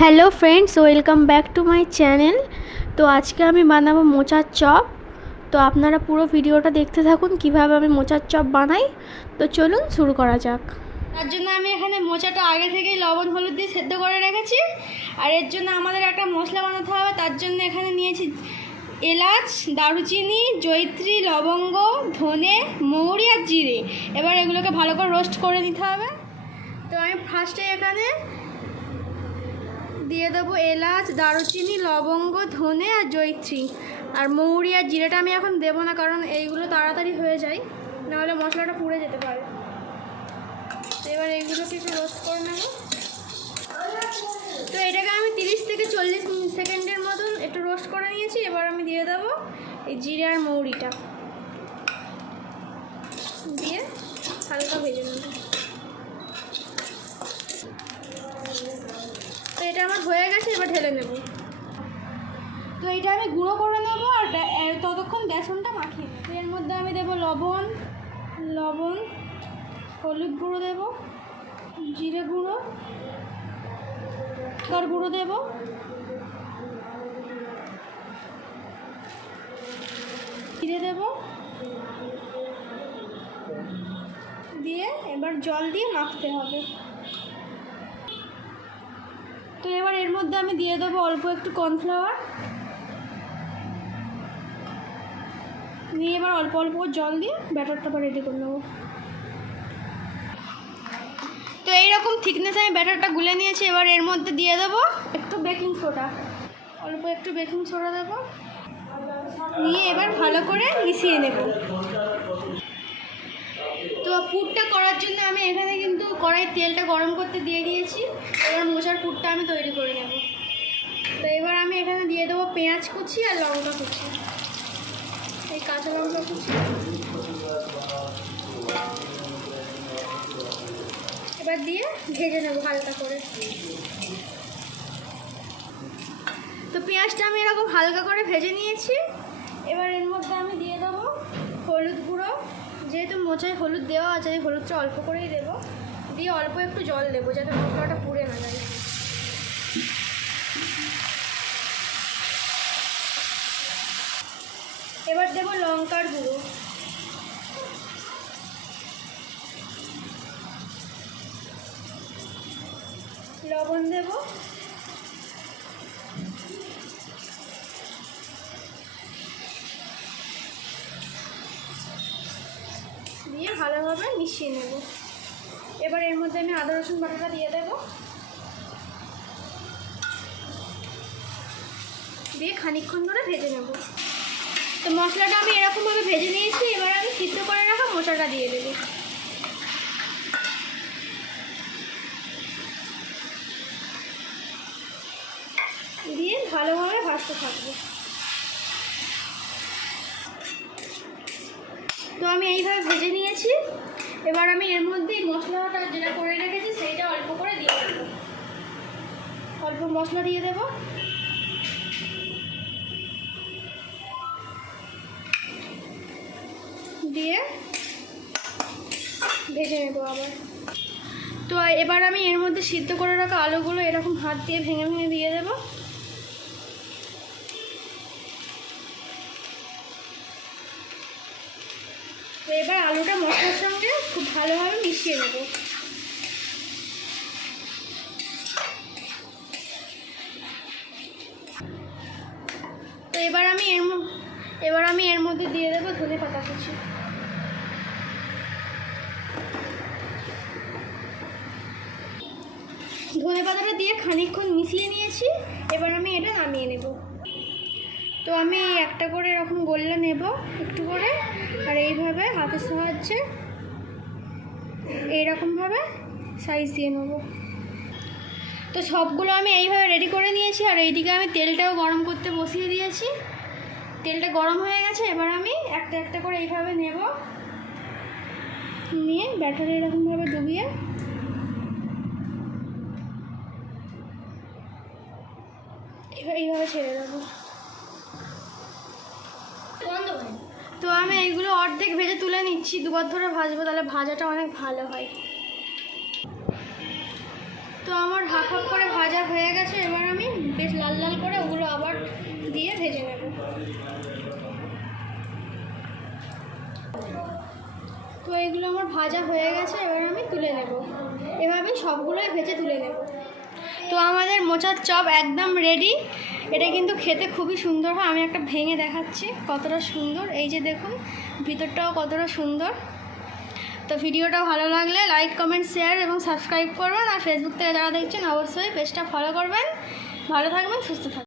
Hello friends, welcome back to my channel. তো আজকে আমি বানাবো মোচার চপ। তো আপনারা পুরো ভিডিওটা দেখতে থাকুন কিভাবে আমি মোচার চপ বানাই। তো চলুন শুরু করা যাক। তার জন্য আমি এখানে মোচাটা আগে থেকেই লবণ হলুদ দিয়ে সেদ্ধ করে রেখেছি। আর এর জন্য আমাদের একটা মশলা বানাতে হবে। তার জন্য এখানে নিয়েছি এলাচ, দারুচিনি, জয়িত্রী, লবঙ্গ, ধনে, মৌরি আর জিরে। এবার এগুলোকে ভালো করে রোস্ট করে নিতে হবে। তো আমি ফার্স্টে এখানে দিয়ে দেবো এলাচ, দারুচিনি, লবঙ্গ, ধনে আর জয়িত্রী। আর মৌরি আর জিরেটা আমি এখন দেবো না, কারণ এইগুলো তাড়াতাড়ি হয়ে যায়, নাহলে মশলাটা পুড়ে যেতে পারে। এবার এইগুলোকে একটু রোস্ট করে নেব। তো এটাকে আমি 30 থেকে 40 সেকেন্ডের মতন একটু রোস্ট করে নিয়েছি। এবার আমি দিয়ে দেবো এই জিরে আর মৌরিটা দিয়ে হালকা ভেজে নেব। তো এটা আমার হয়ে গেছে, এবার ঢেলে নেব। তো এটা আমি গুঁড়ো করে নেব আর ততক্ষণ বেসনটা মাখিয়ে নেব। এর মধ্যে আমি দেবো লবণ, হলুদ গুঁড়ো দেব, জিরে গুঁড়ো, লঙ্কার গুঁড়ো দেব, জিরে দেব, দিয়ে এবার জল দিয়ে মাখতে হবে। তো এবার এর মধ্যে আমি দিয়ে দেবো অল্প একটু কর্নফ্লাওয়ার, নিয়ে এবার অল্প অল্প জল দিয়ে ব্যাটারটা রেডি করে নেবো। তো এইরকম থিকনেস আমি ব্যাটারটা গুলে নিয়েছি। এবার এর মধ্যে দিয়ে দেবো একটু বেকিং সোডা, অল্প একটু বেকিং সোডা দেবো, নিয়ে এবার ভালো করে মিশিয়ে নেব। তো পুরটা করার জন্য আমি এখানে কিন্তু কড়াই তেলটা গরম করতে দিয়ে দিয়েছি। এবার মোচার পুরটা আমি তৈরি করে নেব। তো এবার আমি এখানে দিয়ে দেবো পেঁয়াজ কুচি আর লঙ্কা কুচি, এই কাঁচা লঙ্কা কুচি। এবার দিয়ে ভেজে নেব হালকা করে। তো পেঁয়াজটা আমি এরকম হালকা করে ভেজে নিয়েছি। এবার এর মধ্যে আমি দিয়ে দেবো হলুদ গুঁড়ো, যেহেতু মোচায় হলুদ দেওয়া আছে হলুদটা অল্প করেই দেবো, দিয়ে অল্প একটু জল দেবো যাতে মশলাটা পুড়ে না যায়। এবার দেবো লঙ্কার গুঁড়ো, লবণ দেব, দিয়ে ভালোভাবে মিশিয়ে নেব। এবার এর মধ্যে আমি আদা রসুন বাটাটা দিয়ে দেব, দিয়ে খানিকক্ষণ ধরে ভেজে নেব। তো মশলাটা আমি এরকমভাবে ভেজে নিয়েছি। এবার আমি সিদ্ধ করে রাখা মোচাটা দিয়ে দেব, দিয়ে ভালোভাবে ভাজতে থাকবো। তো আমি এইভাবে ভেজে নিয়েছি। এবার আমি এর মধ্যে মশলাটা যেটা করে রেখেছি সেইটা অল্প করে দিয়ে দেবো, অল্প মশলা দিয়ে দেব, দিয়ে ভেজে নেবো আবার। তো এবার আমি এর মধ্যে সিদ্ধ করে রাখা আলুগুলো এরকম হাত দিয়ে ভেঙে ভেঙে দিয়ে দেব। তো এবার আলুটা মশলার সঙ্গে খুব ভালোভাবে মিশিয়ে নেব। তো এবার আমি এর মধ্যে দিয়ে দেবো ধনে পাতা কুচি। ধনে পাতাটা দিয়ে খানিকক্ষণ মিশিয়ে নিয়েছি। এবার আমি এটা নামিয়ে নেব। তো আমি একটা করে এরকম গোল্লা নেব একটু করে, আর এইভাবে হাতের সাহায্যে এইরকমভাবে সাইজ দিয়ে নেব। তো সবগুলো আমি এইভাবে রেডি করে নিয়েছি। আর এইদিকে আমি তেলটাও গরম করতে বসিয়ে দিয়েছি। তেলটা গরম হয়ে গেছে। এবার আমি একটা একটা করে এইভাবে নেব, নিয়ে ব্যাটারে এরকমভাবে ডুবিয়ে এইভাবে ছেড়ে দেবো। তো আমি এইগুলো অর্ধেক ভেজে তুলে নিচ্ছি, দুবার ধরে ভাজবো, তাহলে ভাজাটা অনেক ভালো হয়। তো আমার হাফ হাফ করে ভাজা হয়ে গেছে, এবার আমি বেশ লাল লাল করে ওগুলো আবার দিয়ে ভেজে নেব। তো এগুলো আমার ভাজা হয়ে গেছে, এবার আমি তুলে নেব। এভাবেই সবগুলোই ভেজে তুলে নেব। তো আমাদের মোচার চপ একদম রেডি। এটা কিন্তু খেতে খুবই সুন্দর হয়। আমি একটা ভেঙে দেখাচ্ছি কতটা সুন্দর। এই যে দেখুন ভিতরটাও কতটা সুন্দর। তো ভিডিওটা ভালো লাগলে লাইক, কমেন্ট, শেয়ার এবং সাবস্ক্রাইব করবেন। আর ফেসবুক থেকে যারা দেখছেন অবশ্যই পেজটা ফলো করবেন। ভালো থাকবেন, সুস্থ থাকবেন।